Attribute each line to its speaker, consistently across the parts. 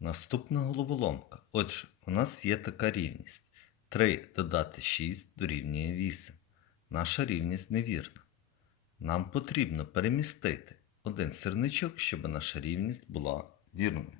Speaker 1: Наступна головоломка. Отже, у нас є така рівність. 3 додати 6 дорівнює 8. Наша рівність невірна. Нам потрібно перемістити один сірничок, щоб наша рівність була вірною.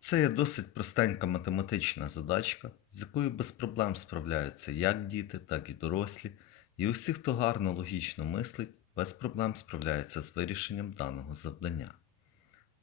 Speaker 1: Це є досить простенька математична задачка, з якою без проблем справляються як діти, так і дорослі, і усі, хто гарно логічно мислить, без проблем справляються з вирішенням даного завдання.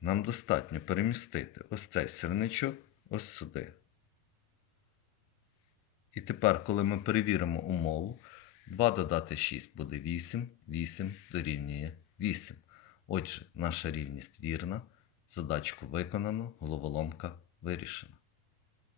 Speaker 1: нам достатньо перемістити ось цей сірничок ось сюди. І тепер, коли ми перевіримо умову, 2 додати 6 буде 8, 8 дорівнює 8. Отже, наша рівність вірна, задачку виконано, головоломка вирішена.